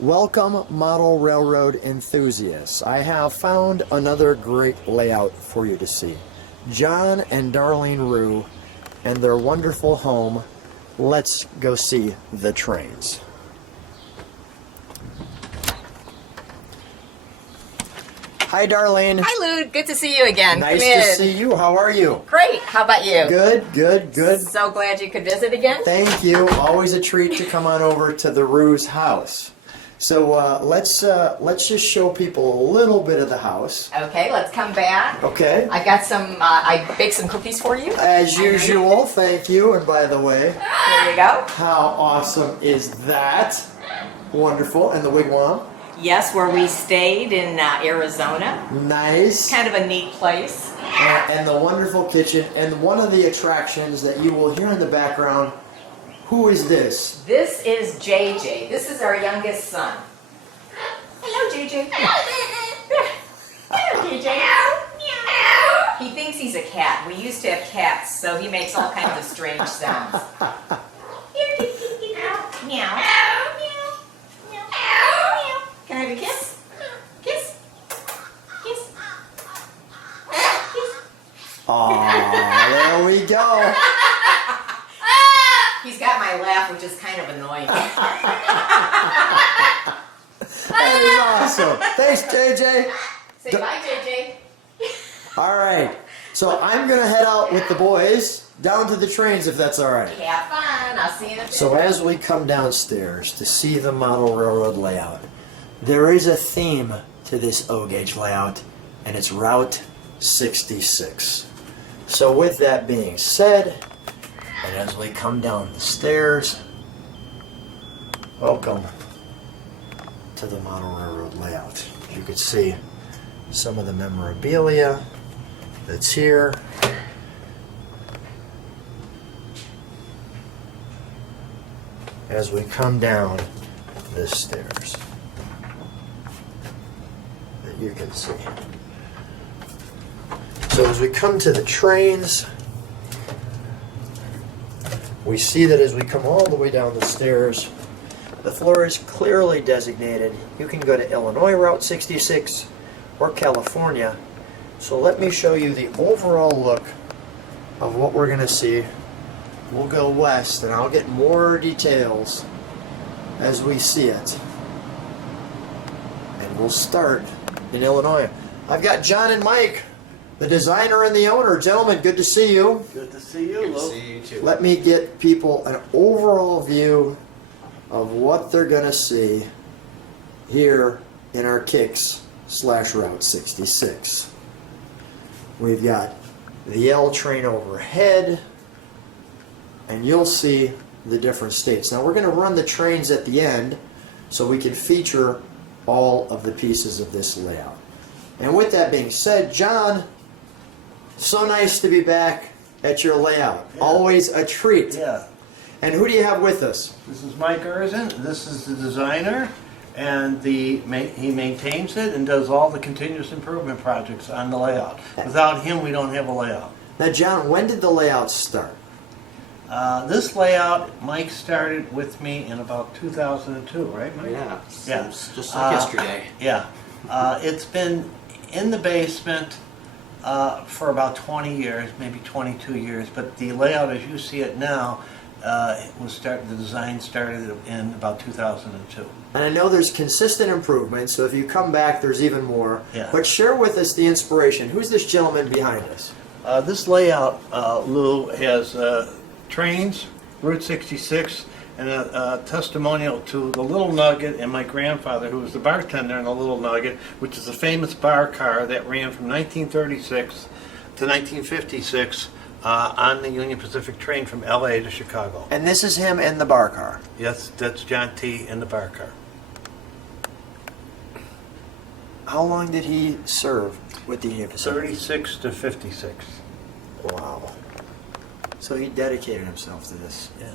Welcome, model railroad enthusiasts. I have found another great layout for you to see. John and Darlene Rue and their wonderful home. Let's go see the trains. Hi, Darlene. Hi, Lou. Good to see you again. Nice Come in. to see you. How are you? Great. How about you? Good, good, good. So glad you could visit again. Thank you. Always a treat to come on over to the Rue's house. So let's just show people a little bit of the house. Okay, let's come back. Okay. I got some. I baked some cookies for you. As usual, thank you. And by the way, There you go. how awesome is that? Wonderful. And the wigwam. Yes, where we stayed in Arizona. Nice. Kind of a neat place. And the wonderful kitchen. And one of the attractions that you will hear in the background. Who is this? This is JJ. This is our youngest son. Hello, JJ. Hello, JJ. He thinks he's a cat. We used to have cats, so he makes all kinds of strange sounds. Meow. Meow. Meow. Can I have a kiss? Kiss. Kiss. Kiss. Aw, there we go. He's got my laugh, which is kind of annoying. That is awesome. Thanks, JJ. Say bye, JJ. All right. So I'm going to head out with the boys down to the trains if that's all right. Have fun. I'll see you in a bit. So as we come downstairs to see the model railroad layout, there is a theme to this O-gauge layout, and it's Route 66. So with that being said, and as we come down the stairs, welcome to the model railroad layout. You can see some of the memorabilia that's here. As we come down the stairs that you can see. So as we come to the trains, we see that as we come all the way down the stairs, the floor is clearly designated. You can go to Illinois Route 66 or California. So let me show you the overall look of what we're going to see. We'll go west and I'll get more details as we see it. And we'll start in Illinois. I've got John and Mike, the designer and the owner. Gentlemen, good to see you. Good to see you, Lou. Good to see you too. Let me get people an overall view of what they're going to see here in our Kicks/Route 66. We've got the L train overhead, and you'll see the different states. Now we're going to run the trains at the end so we can feature all of the pieces of this layout. And with that being said, John, so nice to be back at your layout. Yeah. Always a treat. Yeah. And who do you have with us? This is Mike Erzen. This is the designer, and he maintains it and does all the continuous improvement projects on the layout. Without him, we don't have a layout. Now, John, when did the layout start? This layout, Mike started with me in about 2002, right, Mike? Yeah, Yeah. seems just like yesterday. Yeah. It's been in the basement for about 20 years, maybe 22 years, but the layout as you see it now, the design started in about 2002. And I know there's consistent improvement, so if you come back, there's even more. Yeah. But share with us the inspiration. Who's this gentleman behind us? This layout, Lou, has trains, Route 66, and a testimonial to the Little Nugget and my grandfather, who was the bartender in the Little Nugget, which is a famous bar car that ran from 1936 to 1956 on the Union Pacific train from LA to Chicago. And this is him in the bar car. Yes, that's John T. in the bar car. How long did he serve with the Union Pacific? 36 to 56. Wow. So he dedicated himself to this. Yeah.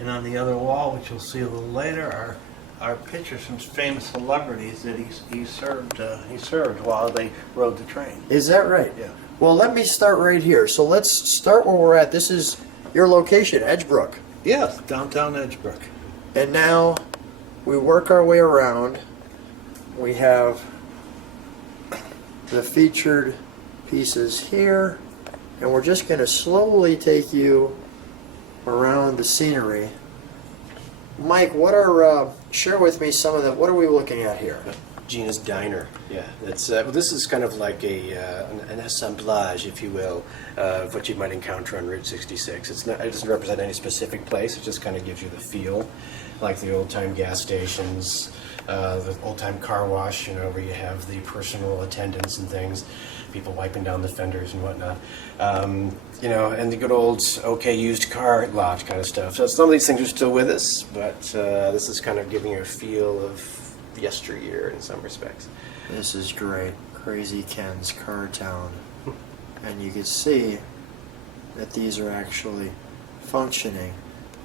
And on the other wall, which you'll see a little later, are pictures from famous celebrities that he served while they rode the train. Is that right? Yeah. Well, let me start right here. So let's start where we're at. This is your location, Edgebrook. Yes, downtown Edgebrook. And now we work our way around, we have the featured pieces here, and we're just going to slowly take you around the scenery. Mike, what are share with me some of the, what are we looking at here? Gina's Diner. Yeah, it's this is kind of like an assemblage, if you will, of what you might encounter on Route 66. It doesn't represent any specific place. It just kind of gives you the feel, like the old-time gas stations, the old-time car wash, you know, where you have the personal attendants and things, people wiping down the fenders and whatnot. You know, and the good old okay used car lot kind of stuff. So some of these things are still with us, but this is kind of giving you a feel of yesteryear in some respects. This is great. Crazy Ken's Car Town. And you can see that these are actually functioning.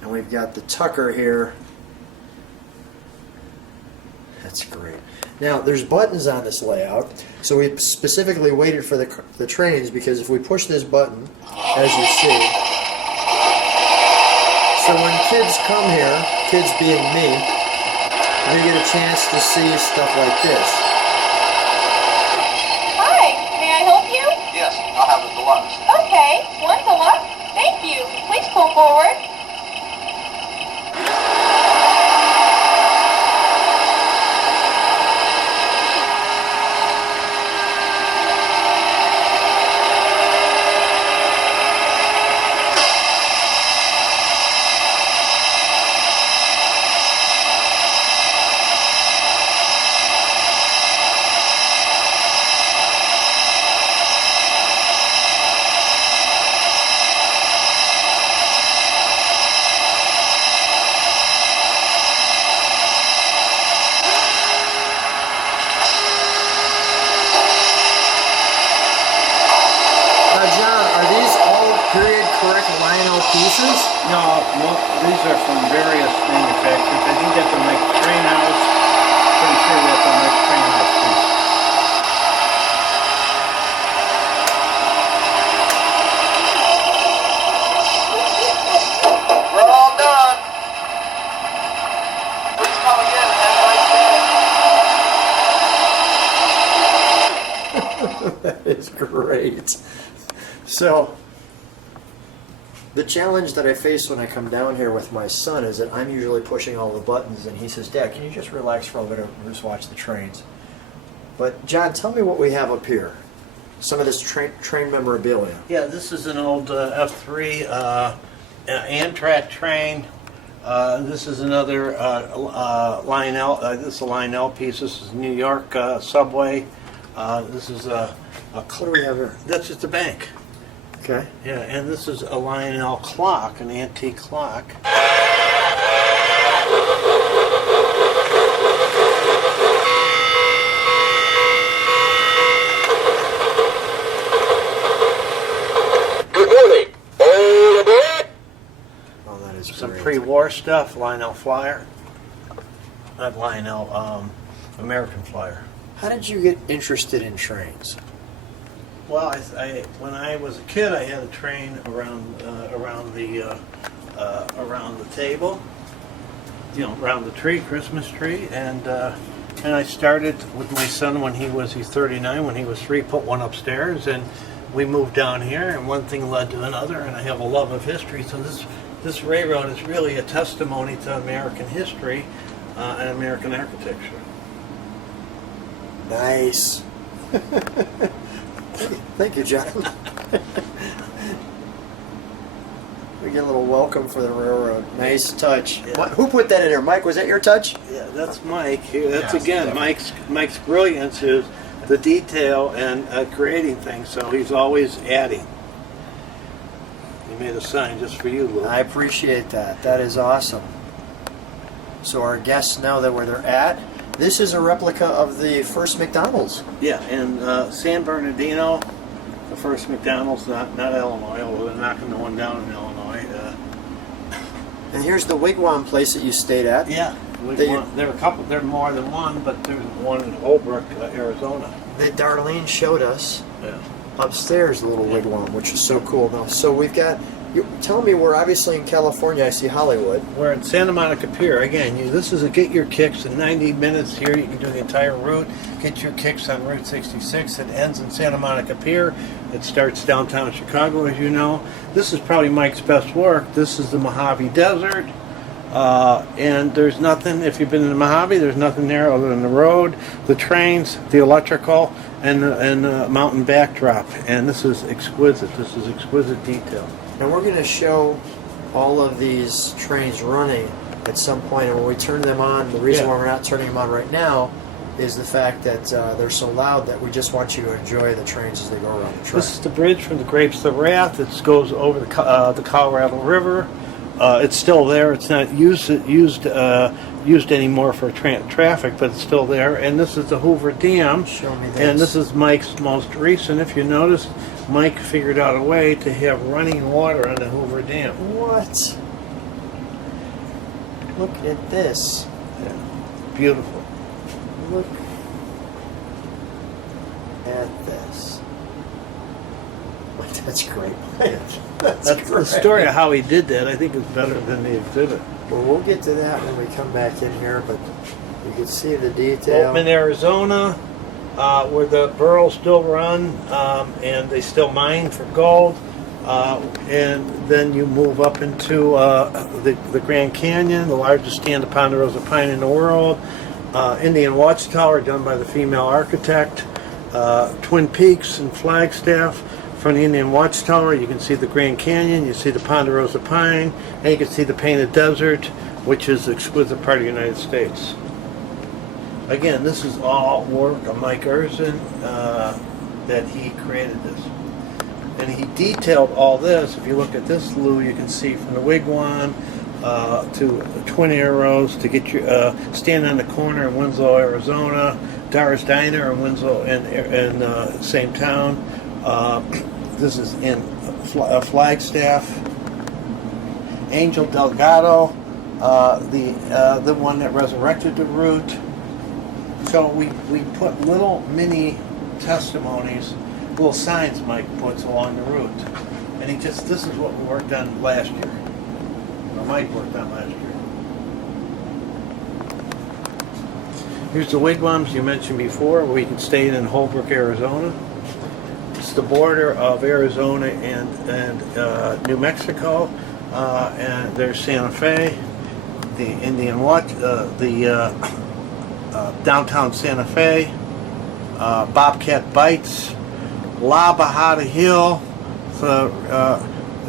And we've got the Tucker here. That's great. Now, there's buttons on this layout, so we specifically waited for the trains, because if we push this button, as you see, so when kids come here, kids being me, they get a chance to see stuff like this. Hi, may I help you? Yes, I'll have the deluxe. Okay, one deluxe. Thank you. Please pull forward. Lionel pieces? No, these are from various manufacturers. I think that's a Mike Train House. Pretty sure that's a Mike Train House piece. We're all done. Please come again and have a nice day. That is great. So, the challenge that I face when I come down here with my son is that I'm usually pushing all the buttons, and he says, Dad, can you just relax for a little bit and just watch the trains? But, John, tell me what we have up here. Some of this train memorabilia. Yeah, this is an old F3 Amtrak train. This is another Lionel. This is a Lionel piece. This is New York subway. This is a what do we have here? That's just a bank. Okay. Yeah, and this is a Lionel clock, an antique clock. Good morning. All aboard. Oh, that is Some great. pre-war stuff, Lionel Flyer. Not Lionel, American Flyer. How did you get interested in trains? Well, when I was a kid, I had a train around the table, you know, around the tree, Christmas tree, and I started with my son when he's 39. When he was 3, put one upstairs, and we moved down here, and one thing led to another, and I have a love of history. So this railroad is really a testimony to American history and American architecture. Nice. Thank you, John. We get a little welcome for the railroad. Nice touch. Yeah. What, who put that in there? Mike, was that your touch? Yeah, that's Mike. That's Yes, again Mike's brilliance is the detail and creating things. So he's always adding. He made a sign just for you, Lou. I appreciate that. That is awesome. So our guests know that where they're at. This is a replica of the first McDonald's. Yeah, and San Bernardino, the first McDonald's, not Illinois. Although they're knocking the one down in Illinois. And here's the Wigwam place that you stayed at. Yeah, there are a couple. There are more than one, but there's one in Holbrook, Arizona. That Darlene showed us Yeah. upstairs, the little wigwam, which is so cool. Now, so we've got You tell me, we're obviously in California. I see Hollywood. We're in Santa Monica Pier. Again, this is a get your kicks in 90 minutes here. You can do the entire route. Get your kicks on Route 66. It ends in Santa Monica Pier. It starts downtown Chicago, as you know. This is probably Mike's best work. This is the Mojave Desert. And there's nothing, if you've been in the Mojave, there's nothing there other than the road, the trains, the electrical, and the mountain backdrop. And this is exquisite. This is exquisite detail. And we're going to show all of these trains running at some point, and when we turn them on, the reason Yeah. why we're not turning them on right now is the fact that they're so loud that we just want you to enjoy the trains as they go around the track. This is the bridge from the Grapes of Wrath. It goes over the Colorado River. It's still there. It's not used anymore for traffic, but it's still there. And this is the Hoover Dam. Show me this. And this is Mike's most recent. If you notice, Mike figured out a way to have running water on the Hoover Dam. What? Look at this. Yeah. Beautiful. Look at this. That's great. That's That's great. the story of how he did that. I think is better than the exhibit. Well, we'll get to that when we come back in here, but you can see the detail. In Arizona, where the burros still run, and they still mine for gold. And then you move up into the Grand Canyon, the largest stand of Ponderosa Pine in the world. Indian Watchtower, done by the female architect. Twin Peaks and Flagstaff. From the Indian Watchtower, you can see the Grand Canyon, you see the Ponderosa Pine, and you can see the Painted Desert, which is an exquisite part of the United States. Again, this is all work of Mike Erzen, that he created this. And he detailed all this. If you look at this, Lou, you can see from the wigwam to Twin Arrows to get your stand on the corner in Winslow, Arizona, Dar's Diner in Winslow, in same town. This is in Flagstaff. Angel Delgado, the one that resurrected the route. So we put little mini testimonies, little signs Mike puts along the route, and this is what we worked on last year. Or Mike worked on last year. Here's the wigwams you mentioned before, where you can stay in Holbrook, Arizona. It's the border of Arizona and New Mexico, and there's Santa Fe, the Indian downtown Santa Fe, Bobcat Bites, La Bajada Hill, the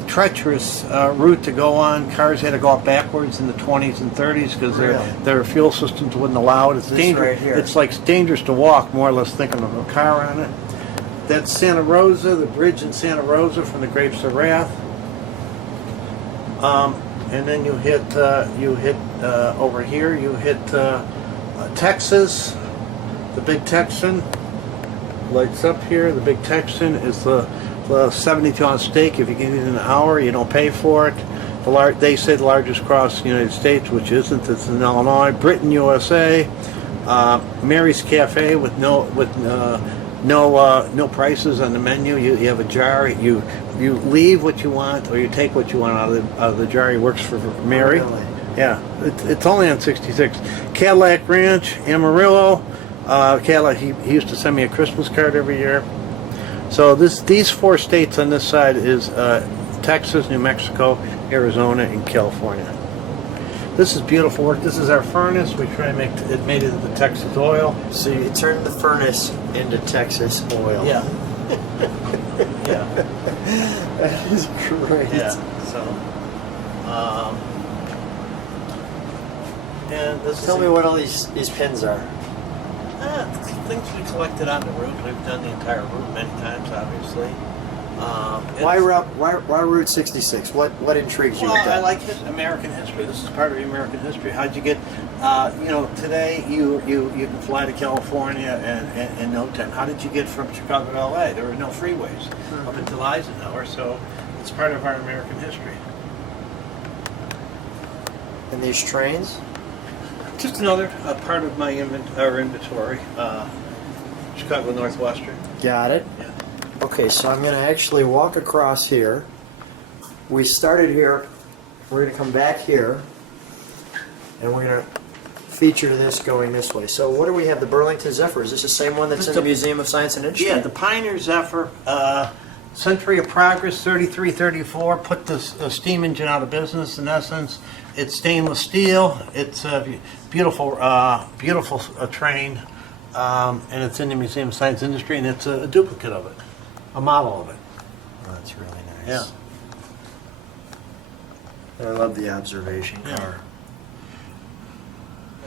treacherous route to go on. Cars had to go up backwards in the 20s and 30s because their fuel systems wouldn't allow it. It's dangerous. Right here. It's like dangerous to walk, more or less, thinking of a car on it. That's Santa Rosa, the bridge in Santa Rosa from the Grapes of Wrath. And then you hit over here. You hit Texas, the Big Texan. Lights up here. The Big Texan is the 72-ounce steak. If you get it in an hour, you don't pay for it. They say the largest across the United States, which isn't. It's in Illinois. Britain, USA. Mary's Cafe with no prices on the menu. You have a jar. You leave what you want, or you take what you want out of the jar. He works for Mary. Really? Yeah, it's only on 66. Cadillac Ranch, Amarillo. Cadillac. He used to send me a Christmas card every year. So these four states on this side is Texas, New Mexico, Arizona, and California. This is beautiful work. This is our furnace. We try to make it made it into Texas oil. So you turn the furnace into Texas oil. Yeah. Yeah. That is great. Yeah. So, and this Tell is me what all these pins are. things we collected on the route. We've done the entire route many times, obviously. Why Route 66? What intrigues you with Well, I that? like American history. This is part of American history. How'd you get? Today you can fly to California in no time. How did you get from Chicago to LA? There were no freeways up until Eisenhower, so it's part of our American history. And these trains? Just another part of my inventory. Chicago Northwestern. Got it. Yeah. Okay, so I'm going to actually walk across here, we started here. We're going to come back here, and we're going to feature this going this way. So what do we have? The Burlington Zephyr. Is this the same one that's in the Museum of Science and Industry? Yeah, the Pioneer Zephyr, Century of Progress, 3334, put the steam engine out of business. In essence, it's stainless steel. It's a beautiful, beautiful train, and it's in the Museum of Science and Industry, and it's a duplicate of it, a model of it. Oh, that's really nice. Yeah. I love the observation Yeah. car.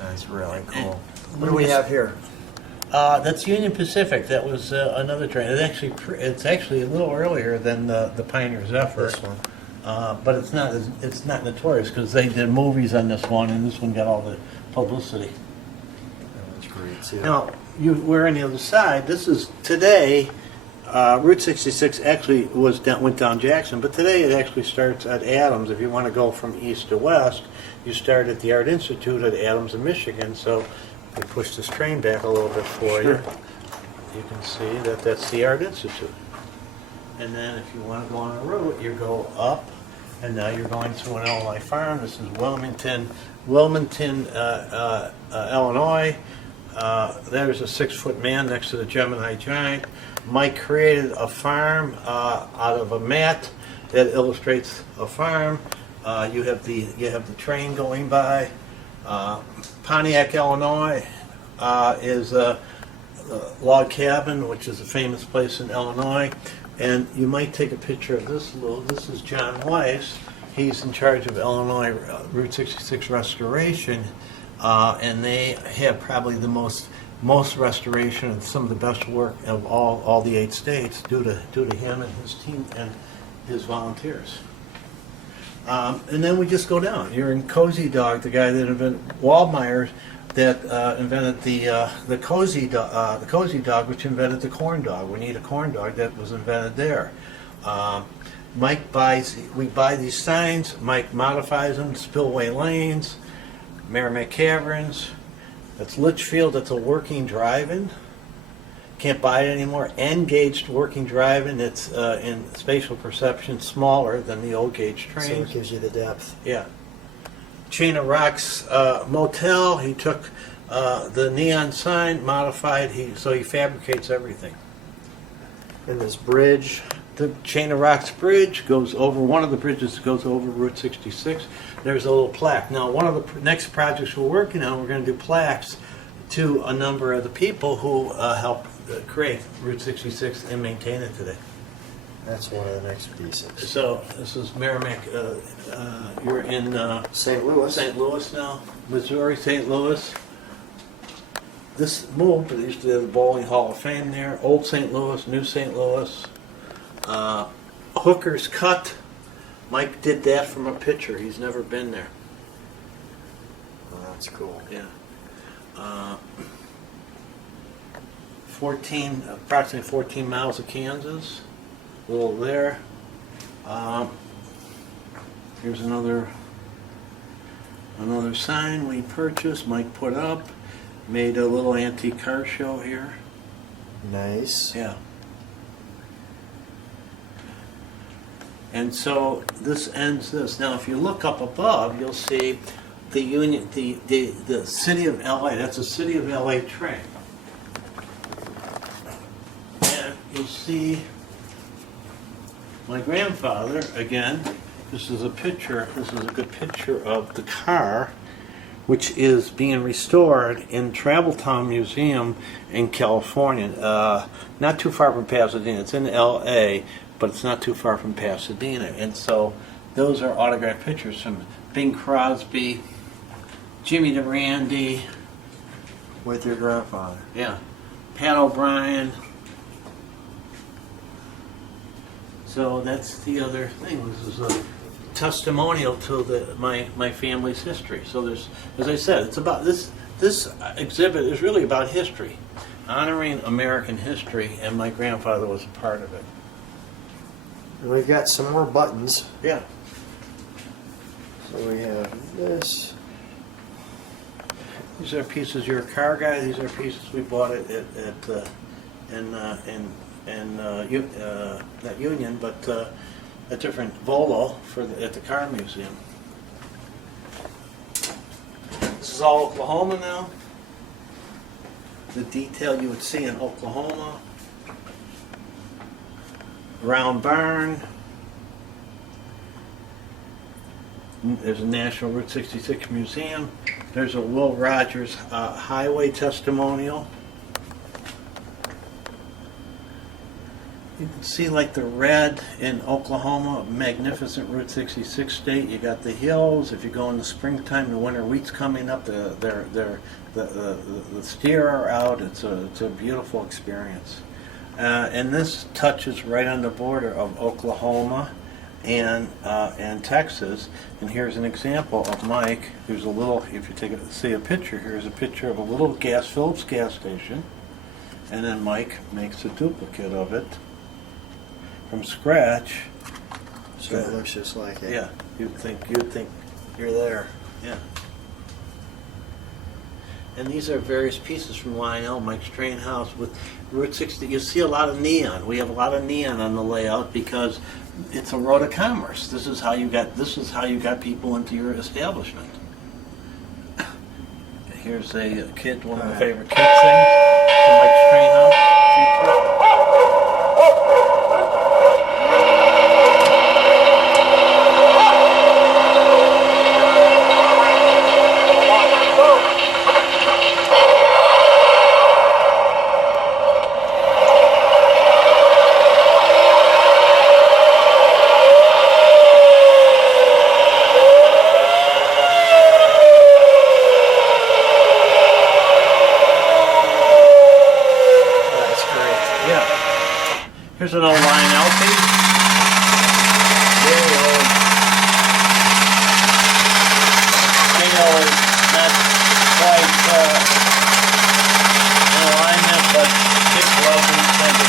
That's really cool. And What do we have here? That's Union Pacific. That was another train. It's actually a little earlier than the Pioneer Zephyr. This one. But it's not notorious because they did movies on this one, and this one got all the publicity. Oh, that's great too. Now, we're on the other side. This is today. Route 66 actually went down Jackson, but today it actually starts at Adams. If you want to go from east to west, you start at the Art Institute at Adams in Michigan. So we push this train back a little bit for you. You can see that that's the Art Institute. And then if you want to go on a route, you go up, and now you're going through an Illinois farm. This is Wilmington, Illinois. There's a 6-foot man next to the Gemini Giant. Mike created a farm out of a mat that illustrates a farm. You have the train going by. Pontiac, Illinois, is a log cabin, which is a famous place in Illinois. And you might take a picture of this. This is John Weiss. He's in charge of Illinois Route 66 restoration, and they have probably the most restoration and some of the best work of all the 8 states due to him and his team and his volunteers. And then we just go down. You're in Cozy Dog, the guy that invented Waldmeyer, that invented the Cozy Dog, which invented the corn dog. We need a corn dog that was invented there. We buy these signs. Mike modifies them. Spillway Lanes, Merrimack Caverns. That's Litchfield. That's a working drive-in. Can't buy it anymore. N-gauge working drive-in. It's in spatial perception smaller than the old gauge So trains. it gives you the depth. Yeah. Chain of Rocks Motel. He took the neon sign, modified. So he fabricates everything. And this bridge. The Chain of Rocks Bridge goes over, one of the bridges goes over Route 66. There's a little plaque. Now, one of the next projects we're working on, we're going to do plaques to a number of the people who helped create Route 66 and maintain it today. That's one of the next pieces. So this is Merrimack. You're in St. Louis. St. Louis now, Missouri, St. Louis. This moved, but they used to have the Bowling Hall of Fame there. Old St. Louis, New St. Louis. Hooker's Cut. Mike did that from a picture. He's never been there. Oh, that's cool. Yeah. approximately 14 miles of Kansas. A little there. Here's another sign we purchased. Mike put up. Made a little antique car show here. Nice. Yeah. And so this ends this. Now, if you look up above, you'll see the Union, the City of LA. That's a City of LA train. And you'll see my grandfather again. This is a picture. This is a good picture of the car, which is being restored in Traveltown Museum in California, not too far from Pasadena. It's in L.A., but it's not too far from Pasadena. And so those are autographed pictures from Bing Crosby, Jimmy Durante, With your grandfather. yeah, Pat O'Brien. So that's the other thing. This is a testimonial to my family's history. So there's, as I said, it's about this exhibit is really about history, honoring American history, and my grandfather was a part of it. And we've got some more buttons. Yeah. So we have this. These are pieces. You're a car guy. These are pieces we bought at not Union, but a different Volo at the car museum. This is all Oklahoma now. The detail you would see in Oklahoma. Round barn. There's a National Route 66 Museum. There's a Will Rogers highway testimonial. You can see like the red in Oklahoma, magnificent Route 66 state. You got the hills. If you go in the springtime, the winter wheat's coming up. The steer are out. It's a beautiful experience. And this touches right on the border of Oklahoma and Texas. And here's an example of Mike. There's a little. If you see a picture, here's a picture of a little Phillips gas station, and then Mike makes a duplicate of it from scratch. So it looks just like it. Yeah, you'd think you're there. Yeah. And these are various pieces from Lionel, Mike's train house with Route 60. You see a lot of neon. We have a lot of neon on the layout because it's a road of commerce. This is how you got people into your establishment. Here's a kid, one of my favorite kid things from Mike's train house. Here's an old Lionel piece. Very old. Scale is not quite in alignment, but kids love these kinds of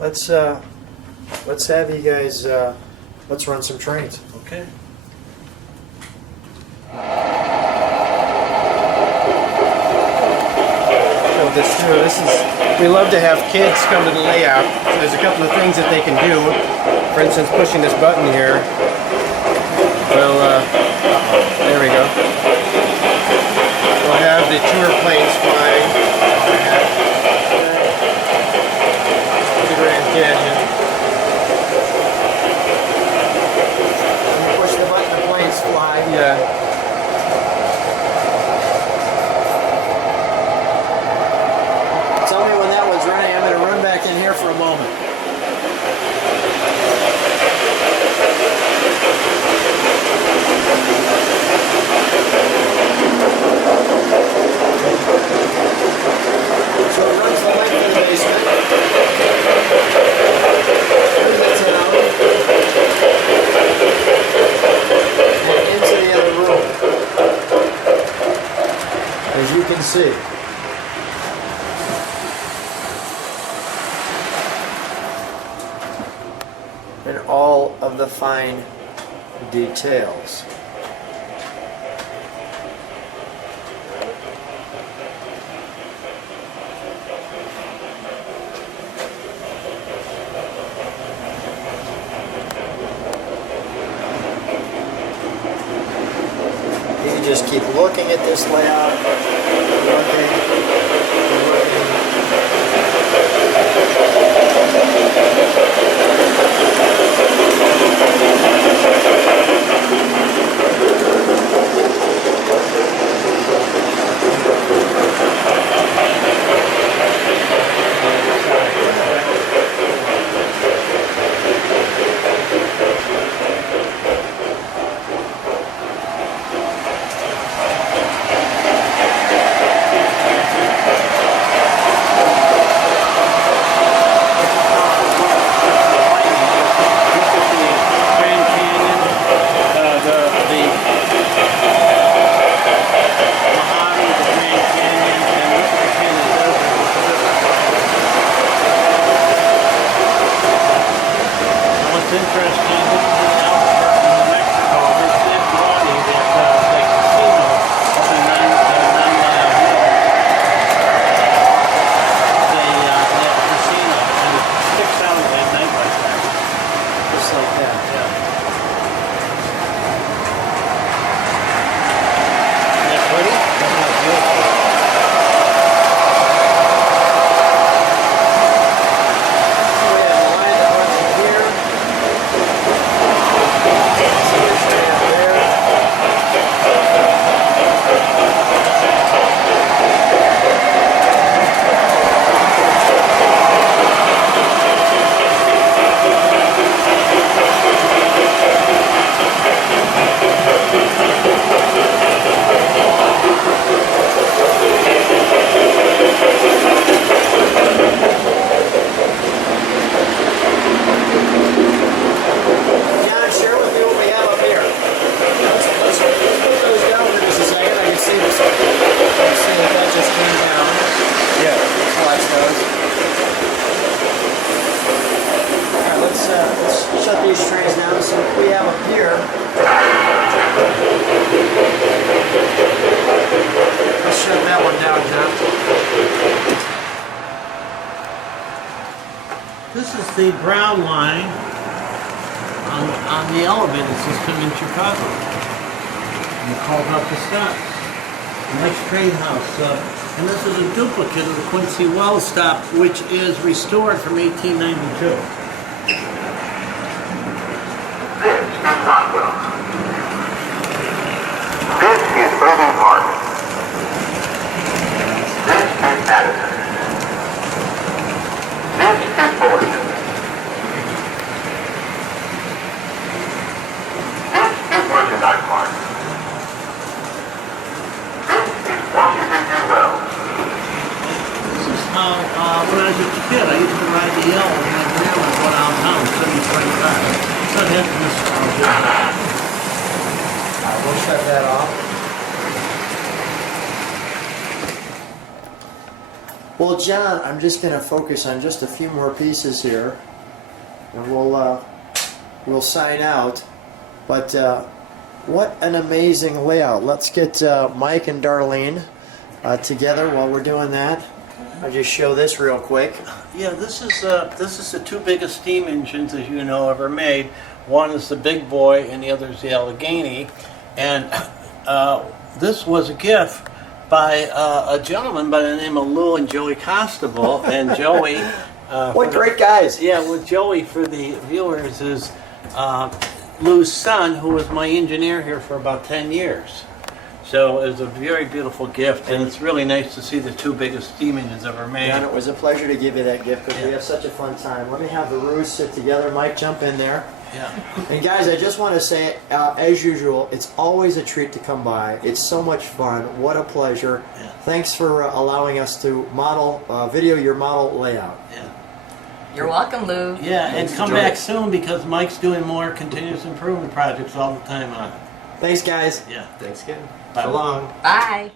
things. Let's have you guys. Let's run some trains. Okay. We love to have kids come to the layout. So there's a couple of things that they can do. For instance, pushing this button here. Well, there we go. We'll have the tour planes flying. The Grand Canyon. You push the button, the planes fly. Yeah. Tell me when that was running. I'm going to run back in here for a moment. So it runs the length of the basement. Through the town. And into the other room. As you can see. And all of the fine details. You can just keep looking at this layout, looking. the brown line on the elevated system in Chicago. And it calls out the stops. Nice train house. And this is a duplicate of the Quincy Wells stop, which is restored from 1892. This is Irving Park. This is Madison. This is Boston. This is Merchandise Park. This is Washington and Wells. This is how, when I was a kid, I used to ride the L with my grandma going downtown, 7025. So I had to miss We'll shut that off. Well, John, I'm just going to focus on just a few more pieces here, and we'll sign out. But what an amazing layout! Let's get Mike and Darlene together while we're doing that. I'll just show this real quick. Yeah, this is the two biggest steam engines, as you know, ever made. One is the Big Boy, and the other is the Allegheny. And this was a gift by a gentleman by the name of Lou and Joey Costabile. And Joey, What great guys! yeah, well, Joey for the viewers is Lou's son, who was my engineer here for about 10 years. So it was a very beautiful gift, and it's really nice to see the two biggest steam engines ever made. John, it was a pleasure to give you that gift because we Yeah. have such a fun time. Let me have the Roos sit together. Mike, jump in there. Yeah. And guys, I just want to say, as usual, it's always a treat to come by. It's so much fun. What a pleasure. Yeah. Thanks for allowing us to video your model layout. Yeah. You're welcome, Lou. Yeah, and Thanks, come Joey. back soon because Mike's doing more continuous improvement projects all the time on it. Thanks, guys. Yeah. Thanks again. Bye. So long. Bye.